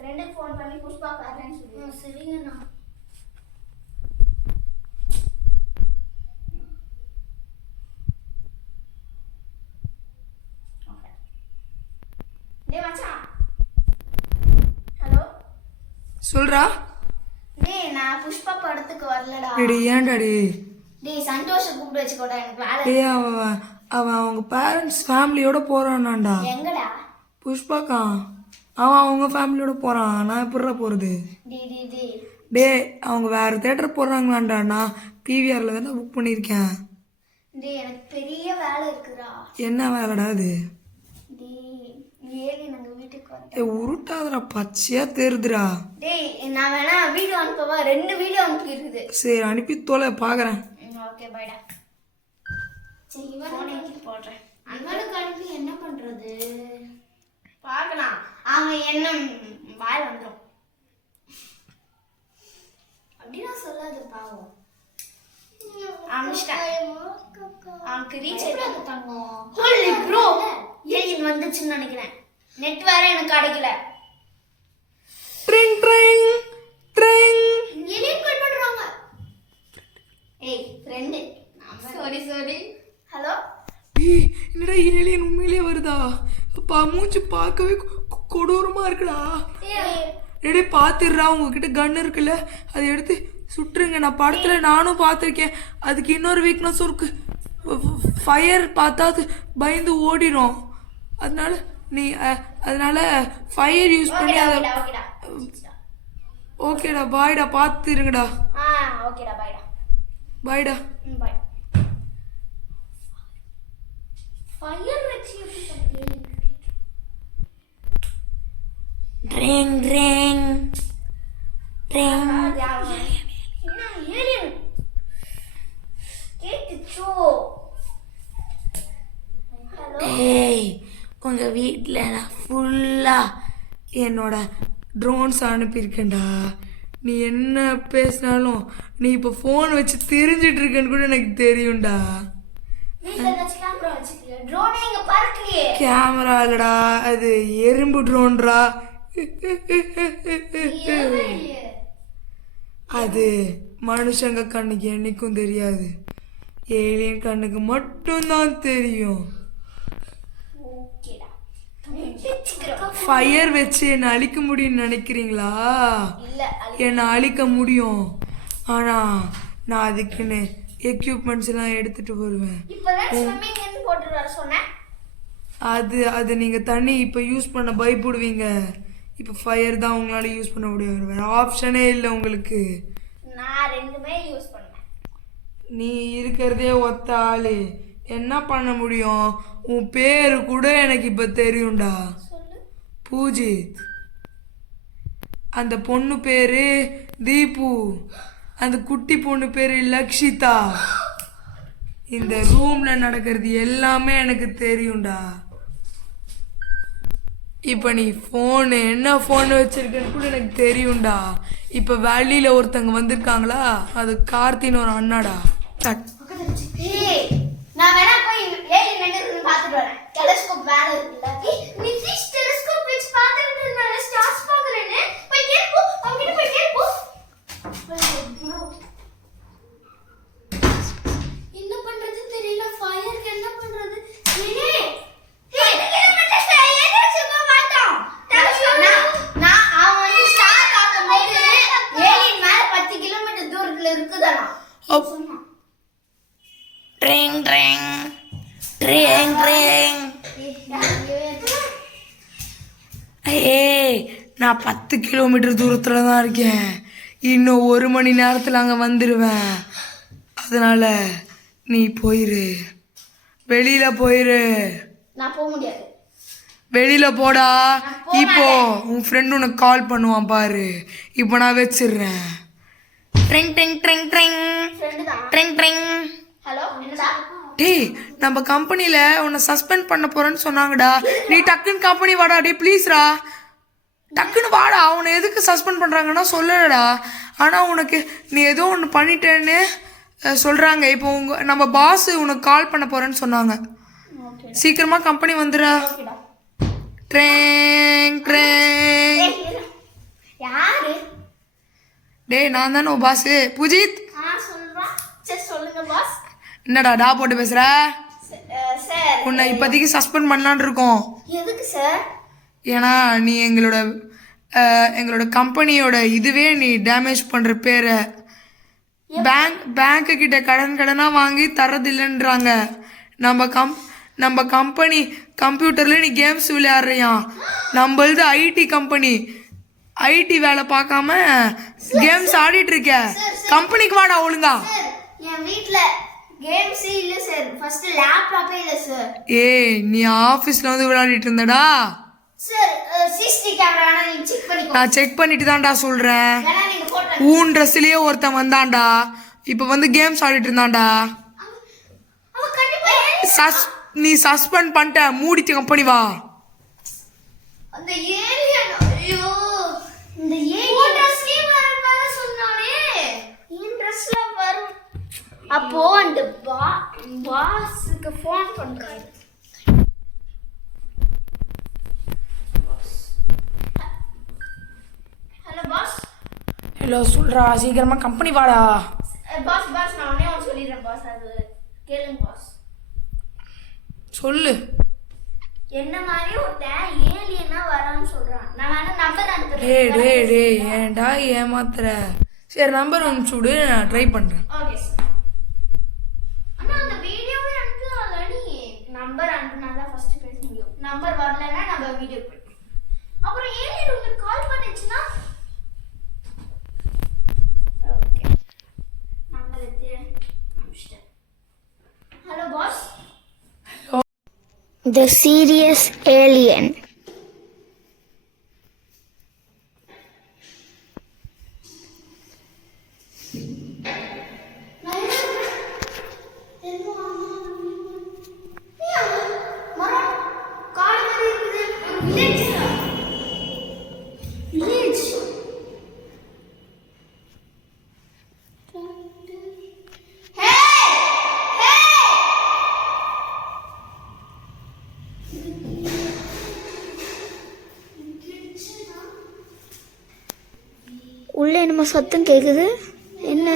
ஃப்ரெண்டுக்கு ஃபோன் பண்ணி புஷ்பா வரலன்னு சொல்லி. சரிங்கண்ணா. டேய் மச்சான். ஹலோ சொல்றா. டேய் நான் புஷ்பா படத்துக்கு வரலடா. டேய் ஏன்டா டேய்? டேய் சந்தோஷ கூப்பிட்டு வச்சுக்கோடா, எனக்கு வேலை. டேய் அவன் அவங்க பேரண்ட்ஸ் ஃபேமிலியோட போறானாண்டா. எங்கடா? புஷ்பாக்கா. அவன் அவங்க ஃபேமிலியோட போறான். நான் எப்படிடா போறது? டேய் அவங்க வேற தியேட்டர் போறாங்களாண்டா. நான் பிவிஆர்ல தானே புக் பண்ணியிருக்கேன். டேய் எனக்கு பெரிய வேலை இருக்குடா. என்ன வேலைடா அது? டேய் ஏலி நாங்க வீட்டுக்கு வந்தோம். ஏய் உருட்டாதடா, பச்சையா தெரியுதுடா. டேய் நான் வேணா வீடியோ அனுப்பவா? 2 வீடியோ அனுப்பி இருக்குது. சரி அனுப்பி தொலை பாக்குறேன். ஓகே பைடா. சரி ஃபோன் எடுத்து போடுறேன். அண்ணனுக்கு அனுப்பி என்ன பண்றது? பார்க்கலாம். அவன் என்ன வாய் வந்துடும். அப்படின்னா சொல்லாது பாவம். அவனுக்கு ரீச் ஆயிட்டாங்க. ஹோலி ப்ரோ ஏலியன் வந்துச்சுன்னு நினைக்கிறேன். நெட் வேற எனக்கு கிடைக்கல. Drink drink drink. ஏலியன் கால் பண்றாங்க. ஏய் ஃப்ரெண்ட். சாரி. ஹலோ. ஏய் என்னடா ஏலியன் உண்மையிலேயே வருதா? அப்பா மூஞ்சி பார்க்கவே கொடூரமா இருக்குடா. டேய் பாத்துடுறா, உங்ககிட்ட கன் இருக்குல்ல, அதை எடுத்து சுட்டுருங்க. நான் படத்துல நானும் பார்த்துருக்கேன். அதுக்கு இன்னொரு வீக்னஸ் இருக்கு. ஃபயர் பார்த்தா அது பயந்து ஓடிடும். அதனால ஃபயர் யூஸ் பண்ணி அதை. ஓகேடா பாய்டா, பார்த்துருங்கடா. ஓகேடா பாய்டா. பாய்டா. பாய். ஃபயர் வச்சு ட்ரிங் ட்ரிங் ட்ரிங். என்ன ஏலியன் கேட்டுச்சோ? ஏய் உங்கள் வீட்டில் நான் ஃபுல்லாக என்னோட ட்ரோன்ஸ் அனுப்பியிருக்கேன்டா. நீ என்ன பேசினாலும் நீ இப்போ ஃபோன் வச்சு தெரிஞ்சிட்டு இருக்கேன்னு கூட எனக்கு தெரியும்டா. கேமரா இல்லடா, அது எறும்பு ட்ரோன்ரா. அது மனுஷங்க கண்ணுக்கு என்னைக்கும் தெரியாது, ஏலியன் கண்ணுக்கு மட்டும்தான் தெரியும். ஃபயர் வச்சு என்னை அழிக்க முடியும்னு நினைக்கிறீங்களா? என்னை அழிக்க முடியும், ஆனா நான் அதுக்குன்னு எக்யூப்மெண்ட்ஸ் எல்லாம் எடுத்துட்டு வருவேன். அது நீங்க தண்ணி இப்ப யூஸ் பண்ண பயப்படுவீங்க. இப்ப ஃபயர் தான் உங்களால யூஸ் பண்ண முடியும், வேற ஆப்ஷனே இல்லை உங்களுக்கு. நான் ரெண்டுமே யூஸ் பண்ணேன். நீ இருக்கிறதே ஒத்த ஆளு, என்ன பண்ண முடியும்? உன் பேரு கூட எனக்கு இப்ப தெரியும்டா. பூஜித். அந்த பொண்ணு பேரு தீபு. அந்த குட்டி பொண்ணு பேரு லக்ஷிதா. இந்த ரூம்ல நடக்கிறது எல்லாமே எனக்கு தெரியும்டா. இப்ப நீ போன் என்ன போன் வச்சிருக்கன்னு கூட எனக்கு தெரியும்டா. இப்ப வேலியில ஒருத்தங்க வந்திருக்காங்களா, அது கார்த்தின்னு ஒரு அண்ணாடா. நான் வேணா போய் ஏலியன் எங்க இருக்குன்னு பாத்துட்டு வரேன். டெலஸ்கோப் வேலை இருக்குல்ல. நீ ஃபிஷ் டெலஸ்கோப் வச்சு பாத்துட்டு இருந்தானே, ஸ்டார்ஸ் பாக்குறேன்னு. போய் கேட்போ, அவங்க போய் கேட்போ. என்ன பண்றது தெரியல, ஃபயருக்கு என்ன பண்றது? Drink drink drink drink. ஏய் நான் 10 கிலோமீட்டர் தூரத்தில் தான் இருக்கேன். இன்னும் 1 மணி நேரத்தில் அங்கே வந்துடுவேன். அதனால நீ போயிரு, வெளியில போயிரு. நான் போக முடியாது. வெளியில போடா. இப்போ உன் ஃப்ரெண்ட் உனக்கு கால் பண்ணுவான் பாரு. இப்போ நான் வச்சிடுறேன். Drink drink drink drink drink drink. Hello என்னடா? டேய் நம்ம கம்பெனில உன்னை சஸ்பெண்ட் பண்ண போறேன்னு சொன்னாங்கடா. நீ டக்குன்னு கம்பெனி வாடா. டே ப்ளீஸ்ரா, டக்குன்னு வாடா. உன்னை எதுக்கு சஸ்பெண்ட் பண்றாங்கன்னா சொல்லலடா, ஆனா உனக்கு நீ ஏதோ ஒன்று பண்ணிட்டேன்னு சொல்றாங்க. இப்போ நம்ம பாஸ் உனக்கு கால் பண்ண போறேன்னு சொன்னாங்க. சீக்கிரமா கம்பெனி வந்துடுறா. ட்ரேங் ட்ரேங் டேய் நான் தானே உன் பாஸ் பூஜித். சொல்றேன். சரி சொல்லுங்க பாஸ். என்னடா டா போட்டு பேசுற? சார் உன்னை இப்போதைக்கு சஸ்பெண்ட் பண்ணலான்னு இருக்கோம். எதுக்கு சார்? ஏன்னா நீ எங்களோட கம்பெனியோட இதுவே நீ டேமேஜ் பண்ணுற பேரை பேங்க்கு கிட்ட கடனாக வாங்கி தரதில்லைன்றாங்க. நம்ம கம்பெனி கம்ப்யூட்டரில் நீ கேம்ஸ் விளையாடுறியான். நம்மளது ஐடி கம்பெனி. ஐடி வேலை பார்க்காம கேம்ஸ் ஆடிட்டு இருக்க. கம்பெனிக்கு வாடா ஒழுங்கா. என் வீட்டில் கேம்ஸ் இல்ல சார். ஃபர்ஸ்ட் லேப்டாப்பே இல்ல சார். ஏய் நீ ஆபீஸ்ல வந்து விளையாடிட்டு இருந்தடா சார். சிசிடிவி கேமரா நீங்க செக் பண்ணிக்கோ. நான் செக் பண்ணிட்டு தான்டா சொல்றேன். வேணா நீங்க போடுங்க. ஊன் ட்ரெஸ்லயே ஒருத்தன் வந்தான்டா. இப்போ வந்து கேம்ஸ் ஆடிட்டு இருந்தான்டா. அவன் கண்டிப்பா நீ சஸ்பெண்ட் பண்ணிட்ட. மூடிட்டு கம்பெனி வா. அந்த ஏலியன் ஐயோ இந்த ஏலியன் ட்ரெஸ்ல வரணும்னு சொன்னானே. இந்த ட்ரெஸ்ல வரும். அப்போ அந்த பாஸ்க்கு ஃபோன் பண்றாரு. Hello boss. ஹலோ சொல்றா சீக்கிரமா கம்பெனி வாடா. பாஸ் நான் உடனே சொல்லிடுறேன் பாஸ். அது கேளுங்க பாஸ். சொல்லு. என்ன மாதிரி ஒருத்தன் ஏலியனா வரான்னு சொல்றான். நான் வேணா நம்பர் அனுப்புறேன். டேய் ஏன்டா ஏமாத்துற? சரி நம்பர் அனுப்பிச்சு விடு, நான் ட்ரை பண்றேன். Okay sir. அண்ணா அந்த வீடியோவே அனுப்பலாம்ல நீ. நம்பர் அனுப்புனா தான் ஃபர்ஸ்ட் பேச முடியும். நம்பர் வரலன்னா நம்ம வீடியோ பண்ணலாம். அப்புறம் ஏலியன் உங்களுக்கு கால் பண்ணுச்சுனா ஓகே நம்பர் எடுத்து அனுப்பிச்சிட்டேன். Hello boss. The serious alien. உள்ள என்னமோ சத்தம் கேக்குது. என்ன?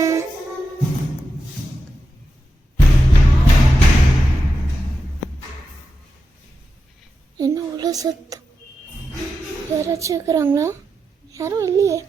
என்ன உள்ள சத்தம்? யாராச்சும் இருக்கிறாங்களா? யாரும் இல்லையே.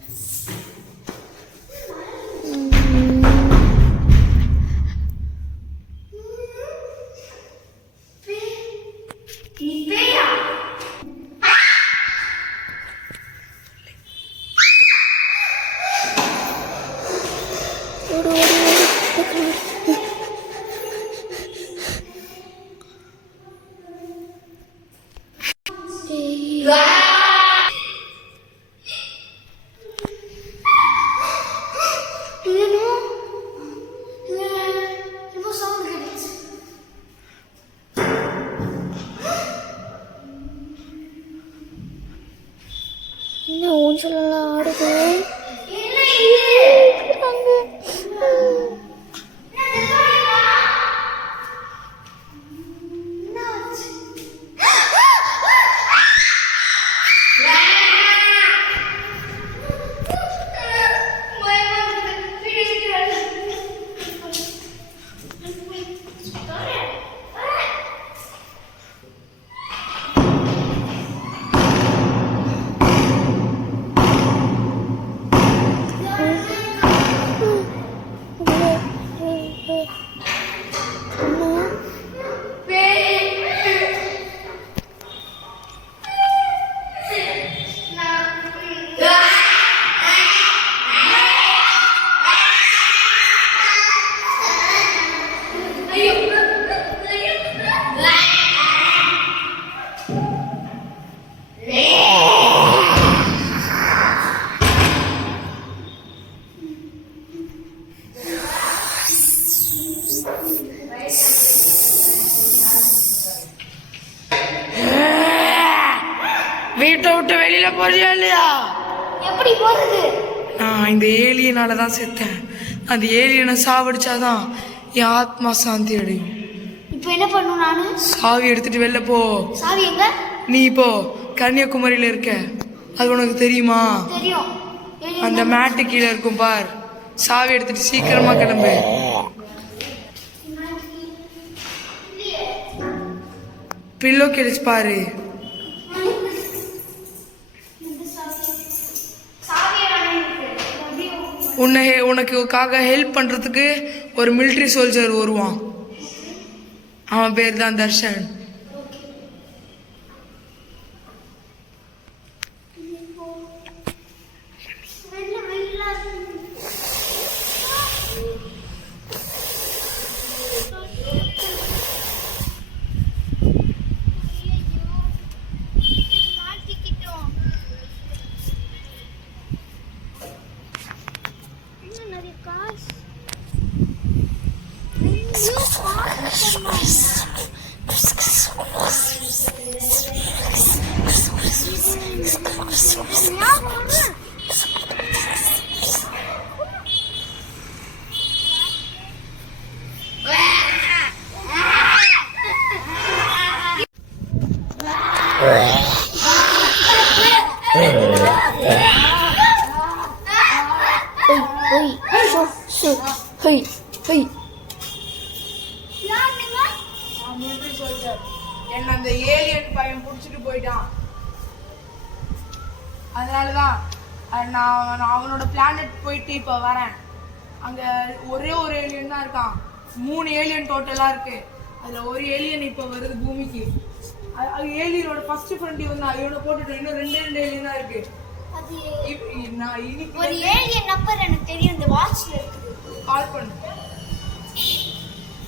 என்ன ஊஞ்சலாம் ஆடுது? வீட்டை விட்டு வெளியில போறியா இல்லையா? எப்படி போறது? நான் இந்த ஏலியனால தான் செத்தேன். அந்த ஏலியனை சாவடிச்சாதான் என் ஆத்மா சாந்தி அடையும். இப்போ என்ன பண்ணும்? நானு சாவி எடுத்துட்டு வெளில போ. சாவி எங்க? நீ இப்போ கன்னியாகுமரியில இருக்க, அது உனக்கு தெரியுமா? தெரியும். அந்த மேட்டு கீழே இருக்கும் பார். சாவி எடுத்துட்டு சீக்கிரமா கிளம்பு. பில்லோ கிடைச்சு பாரு. உனக்காக ஹெல்ப் பண்றதுக்கு ஒரு மிலிட்ரி சோல்ஜர் வருவான். அவன் பேர் தான் தர்ஷன். என்ன அந்த ஏலியன் பையன் புடிச்சிட்டு போயிட்டான். அதனாலதான் நான் அவனோட பிளானட் போயிட்டு இப்ப வரேன். அங்க ஒரே ஒரு ஏலியன் தான் இருக்கான். 3 ஏலியன் டோட்டலா இருக்கு. அதுல ஒரு ஏலியன் இப்ப வருது பூமிக்கு. ஏலியனோட ஃபர்ஸ்ட் ஃப்ரெண்ட் இவன் தான். இவனை போட்டுட்டு இன்னும் 2 ஏலியன் தான் இருக்கு. ஒரு ஏலியன் நம்பர் எனக்கு தெரியும். இந்த வாட்ச்ல இருக்கு. கால் பண்ணு.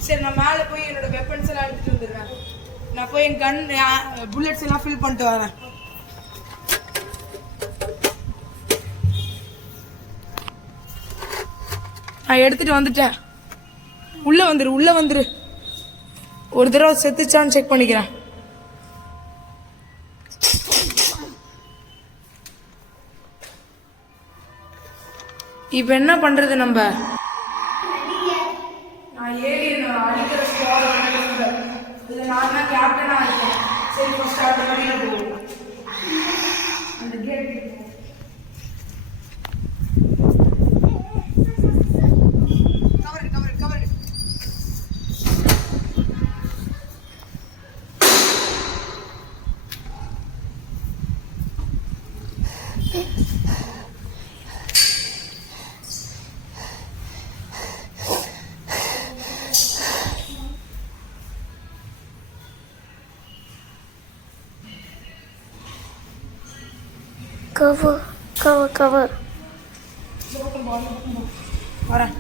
சரி, நான் மேலே போய் என்னோட வெப்பன்ஸ் எல்லாம் எடுத்துட்டு வந்துடுறேன். நான் போய் என் கன் புல்லட்ஸ் எல்லாம் ஃபில் பண்ணிட்டு வரேன். நான் எடுத்துட்டு வந்துட்டேன். உள்ள வந்துரு. ஒரு தடவை செத்துச்சான்னு செக் பண்ணிக்கிறேன். இப்ப என்ன பண்றது நம்ம? நான் ஏலியன் அடிக்கிற இதுல நான் தான் கேப்டனா இருக்கேன். சரி, ஃபர்ஸ்ட் அந்த வழியில போவோம். அந்த கேட் கவர். Cover. வரேன்.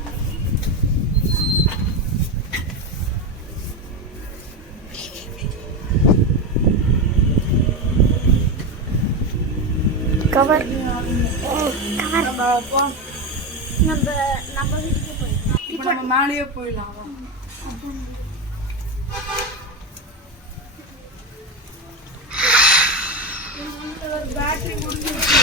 கவர். நம்ம வீட்டுக்கு போயிடலாம். இப்போ நம்ம மேலேயே போயிடலாம். பேட்டரி முடிஞ்சிருச்சு.